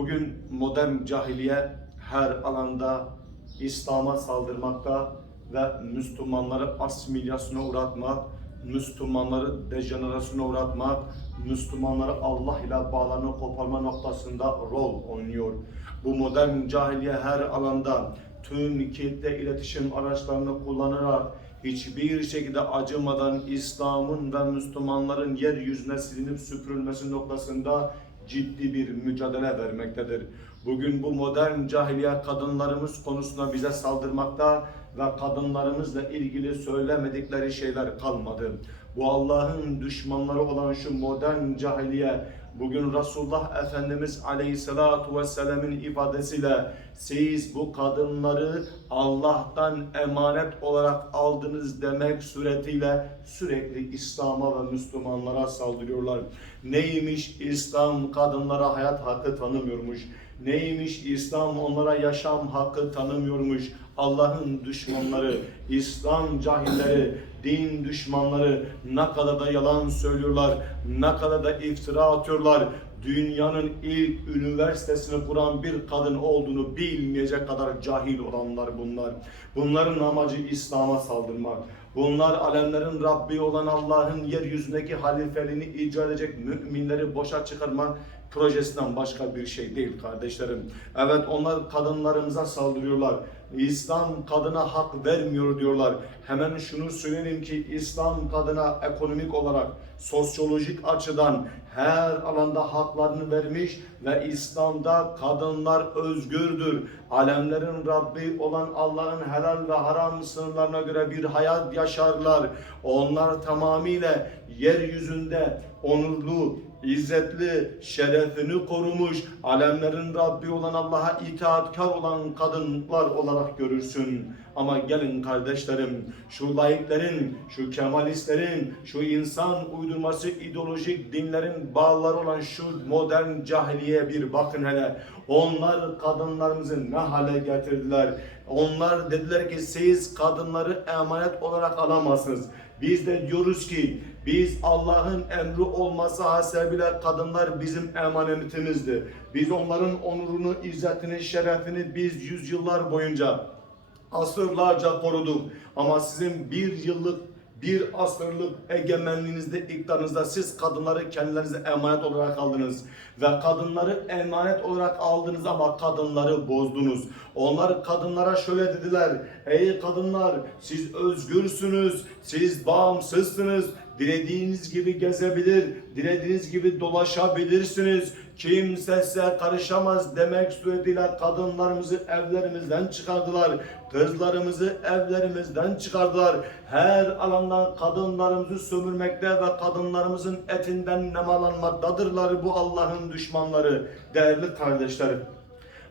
Bugün modern cahiliye her alanda İslam'a saldırmakta ve Müslümanları asimilasyona uğratmak, Müslümanları dejenerasyona uğratmak, Müslümanları Allah ile bağlarını koparma noktasında rol oynuyor. Bu modern cahiliye her alanda tüm kitle iletişim araçlarını kullanarak hiçbir şekilde acımadan İslam'ın ve Müslümanların yeryüzüne silinip süpürülmesi noktasında ciddi bir mücadele vermektedir. Bugün bu modern cahiliye kadınlarımız konusunda bize saldırmakta ve kadınlarımızla ilgili söylemedikleri şeyler kalmadı. Bu Allah'ın düşmanları olan şu modern cahiliye bugün Resulullah Efendimiz Aleyhisselatu Vesselam'ın ifadesiyle siz bu kadınları Allah'tan emanet olarak aldınız demek suretiyle sürekli İslam'a ve Müslümanlara saldırıyorlar. Neymiş İslam kadınlara hayat hakkı tanımıyormuş. Neymiş İslam onlara yaşam hakkı tanımıyormuş. Allah'ın düşmanları, İslam cahilleri, din düşmanları ne kadar da yalan söylüyorlar, ne kadar da iftira atıyorlar. Dünyanın ilk üniversitesini kuran bir kadın olduğunu bilmeyecek kadar cahil olanlar bunlar. Bunların amacı İslam'a saldırmak. Bunlar alemlerin Rabbi olan Allah'ın yeryüzündeki halifeliğini icra edecek müminleri boşa çıkarma projesinden başka bir şey değil kardeşlerim. Evet onlar kadınlarımıza saldırıyorlar. İslam kadına hak vermiyor diyorlar. Hemen şunu söyleyelim ki İslam kadına ekonomik olarak, sosyolojik açıdan her alanda haklarını vermiş ve İslam'da kadınlar özgürdür. Alemlerin Rabbi olan Allah'ın helal ve haram sınırlarına göre bir hayat yaşarlar. Onlar tamamıyla yeryüzünde onurlu, izzetli, şerefini korumuş, alemlerin Rabbi olan Allah'a itaatkar olan kadınlar olarak görürsün. Ama gelin kardeşlerim, şu laiklerin, şu kemalistlerin, şu insan uydurması ideolojik dinlerin bağları olan şu modern cahiliye bir bakın hele. Onlar kadınlarımızı ne hale getirdiler? Onlar dediler ki siz kadınları emanet olarak alamazsınız. Biz de diyoruz ki biz Allah'ın emri olması hasebiyle kadınlar bizim emanetimizdi. Biz onların onurunu, izzetini, şerefini biz yüzyıllar boyunca asırlarca koruduk. Ama sizin bir yıllık bir asırlık egemenliğinizde, iktidarınızda siz kadınları kendilerinize emanet olarak aldınız. Ve kadınları emanet olarak aldınız ama kadınları bozdunuz. Onlar kadınlara şöyle dediler. Ey kadınlar siz özgürsünüz, siz bağımsızsınız. Dilediğiniz gibi gezebilir, dilediğiniz gibi dolaşabilirsiniz. Kimse size karışamaz demek suretiyle kadınlarımızı evlerimizden çıkardılar. Kızlarımızı evlerimizden çıkardılar. Her alandan kadınlarımızı sömürmekte ve kadınlarımızın etinden nemalanmaktadırlar bu Allah'ın düşmanları. Değerli kardeşlerim.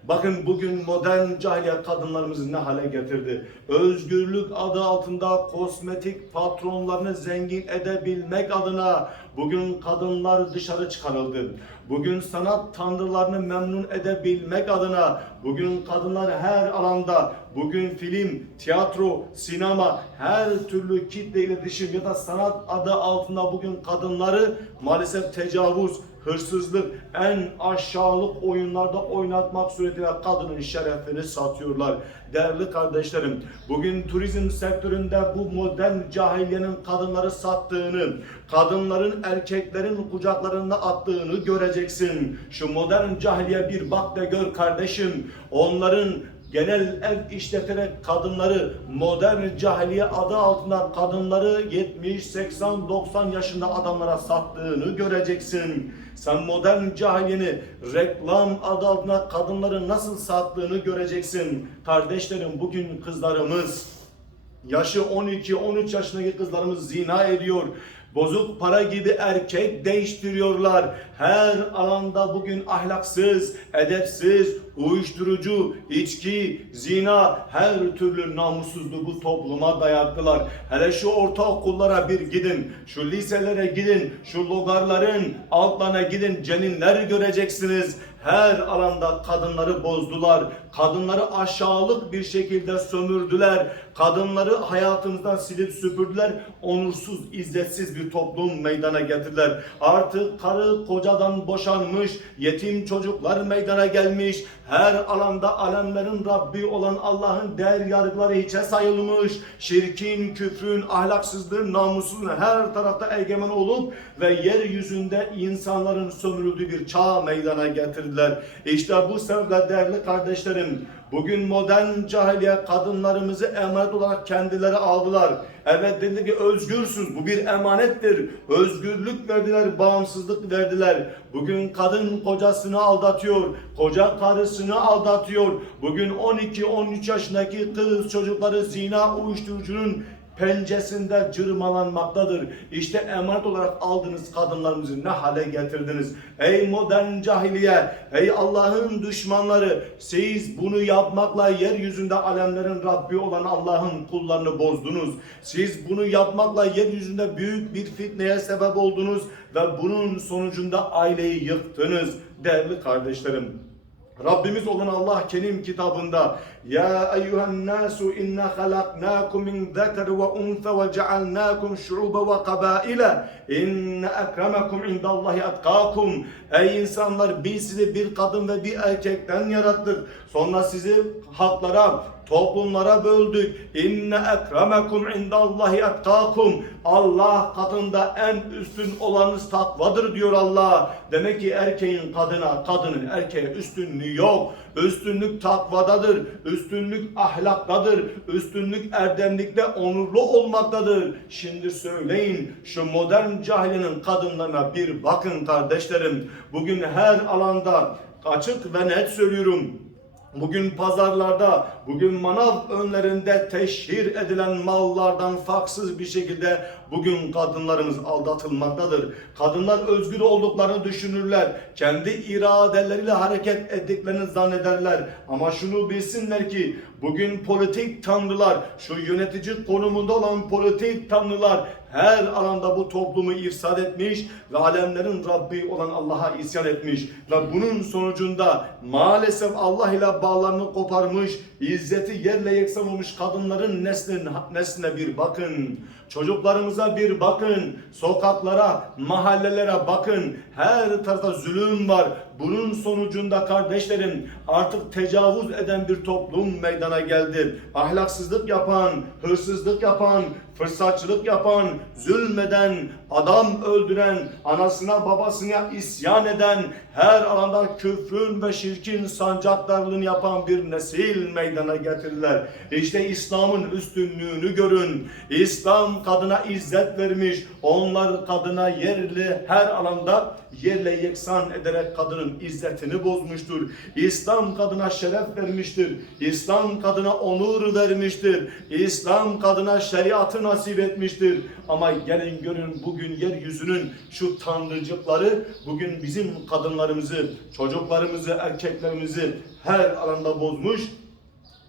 Bakın bugün modern cahiliye kadınlarımızı ne hale getirdi. Özgürlük adı altında kosmetik patronlarını zengin edebilmek adına bugün kadınlar dışarı çıkarıldı. Bugün sanat tanrılarını memnun edebilmek adına bugün kadınlar her alanda bugün film, tiyatro, sinema her türlü kitle iletişim ya da sanat adı altında bugün kadınları maalesef tecavüz, hırsızlık, en aşağılık oyunlarda oynatmak suretiyle kadının şerefini satıyorlar. Değerli kardeşlerim, bugün turizm sektöründe bu modern cahiliyenin kadınları sattığını, kadınların erkeklerin kucaklarında attığını göreceksin. Şu modern cahiliye bir bak ve gör kardeşim. Onların genel ev işleterek kadınları modern cahiliye adı altında kadınları 70, 80, 90 yaşında adamlara sattığını göreceksin. Sen modern cahiliyeni reklam adı altında kadınları nasıl sattığını göreceksin. Kardeşlerim bugün kızlarımız yaşı 12-13 yaşındaki kızlarımız zina ediyor. Bozuk para gibi erkek değiştiriyorlar. Her alanda bugün ahlaksız, edepsiz, uyuşturucu, içki, zina, her türlü namussuzluğu bu topluma dayattılar. Hele şu ortaokullara bir gidin, şu liselere gidin, şu logarların altlarına gidin, ceninler göreceksiniz. her alanda kadınları bozdular. Kadınları aşağılık bir şekilde sömürdüler. Kadınları hayatımızdan silip süpürdüler. Onursuz, izzetsiz bir toplum meydana getirdiler. Artık karı kocadan boşanmış, yetim çocuklar meydana gelmiş. Her alanda alemlerin Rabbi olan Allah'ın değer yargıları hiçe sayılmış. Şirkin, küfrün, ahlaksızlığın, namussuzluğun her tarafta egemen olup ve yeryüzünde insanların sömürüldüğü bir çağ meydana getirdiler. İşte bu sebeple değerli kardeşlerim, bugün modern cahiliye kadınlarımızı emanet olarak kendileri aldılar. Evet dedi ki özgürsünüz, bu bir emanettir. Özgürlük verdiler, bağımsızlık verdiler. Bugün kadın kocasını aldatıyor, koca karısını aldatıyor. Bugün 12-13 yaşındaki kız çocukları zina uyuşturucunun pencesinde cırmalanmaktadır. İşte emanet olarak aldığınız kadınlarımızı ne hale getirdiniz? Ey modern cahiliye, ey Allah'ın düşmanları, siz bunu yapmakla yeryüzünde alemlerin Rabbi olan Allah'ın kullarını bozdunuz. Siz bunu yapmakla yeryüzünde büyük bir fitneye sebep oldunuz ve bunun sonucunda aileyi yıktınız. Değerli kardeşlerim, Rabbimiz olan Allah kelim kitabında Ya eyyühen nasu inna halaknakum min zeker ve unsa ve cealnakum şu'ube ve kabaile inne ekremekum indallahi etkakum Ey insanlar biz sizi bir kadın ve bir erkekten yarattık. Sonra sizi halklara toplumlara böldük. İnne ekremekum indallahi etkakum. Allah katında en üstün olanınız takvadır diyor Allah. Demek ki erkeğin kadına, kadının erkeğe üstünlüğü yok. Üstünlük takvadadır. Üstünlük ahlaktadır. Üstünlük erdemlikte onurlu olmaktadır. Şimdi söyleyin şu modern cahilinin kadınlarına bir bakın kardeşlerim. Bugün her alanda açık ve net söylüyorum. Bugün pazarlarda, bugün manav önlerinde teşhir edilen mallardan farksız bir şekilde bugün kadınlarımız aldatılmaktadır. Kadınlar özgür olduklarını düşünürler. Kendi iradeleriyle hareket ettiklerini zannederler. Ama şunu bilsinler ki bugün politik tanrılar, şu yönetici konumunda olan politik tanrılar her alanda bu toplumu ifsad etmiş ve alemlerin Rabbi olan Allah'a isyan etmiş ve bunun sonucunda maalesef Allah ile bağlarını koparmış, izzeti yerle yeksan olmuş kadınların nesline, nesline bir bakın. Çocuklarımıza bir bakın, sokaklara, mahallelere bakın. Her tarafta zulüm var. Bunun sonucunda kardeşlerim artık tecavüz eden bir toplum meydana geldi. Ahlaksızlık yapan, hırsızlık yapan, fırsatçılık yapan, zulmeden, adam öldüren, anasına babasına isyan eden, her alanda küfrün ve şirkin sancaklarlığını yapan bir nesil meydana getirdiler. İşte İslam'ın üstünlüğünü görün. İslam kadına izzet vermiş. Onlar kadına yerli her alanda yerle yeksan ederek kadının izzetini bozmuştur. İslam kadına şeref vermiştir. İslam kadına onur vermiştir. İslam kadına şeriatı nasip etmiştir. Ama gelin görün bugün yeryüzünün şu tanrıcıkları bugün bizim kadınlarımızı, çocuklarımızı, erkeklerimizi her alanda bozmuş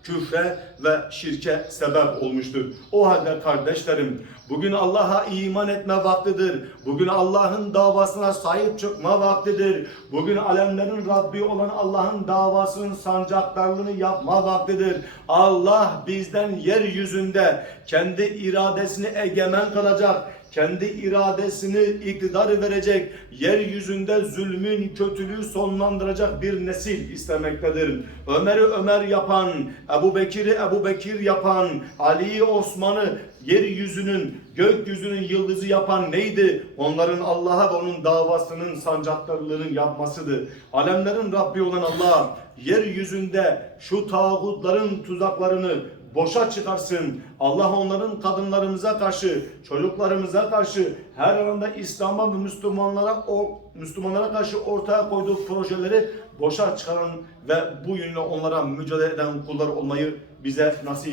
küfre ve şirke sebep olmuştur. O halde kardeşlerim bugün Allah'a iman etme vaktidir. Bugün Allah'ın davasına sahip çıkma vaktidir. Bugün alemlerin Rabbi olan Allah'ın davasının sancaklarını yapma vaktidir. Allah bizden yeryüzünde kendi iradesini egemen kılacak kendi iradesini iktidar verecek, yeryüzünde zulmün kötülüğü sonlandıracak bir nesil istemektedir. Ömer'i Ömer yapan, Ebu Bekir'i Ebu Bekir yapan, Ali'yi Osman'ı yeryüzünün, gökyüzünün yıldızı yapan neydi? Onların Allah'a ve onun davasının sancaklarlığının yapmasıdır. Alemlerin Rabbi olan Allah, yeryüzünde şu tağutların tuzaklarını, boşa çıkarsın. Allah onların kadınlarımıza karşı, çocuklarımıza karşı her alanda İslam'a ve Müslümanlara o Müslümanlara karşı ortaya koyduğu projeleri boşa çıkaran ve bu yönle onlara mücadele eden kullar olmayı bize nasip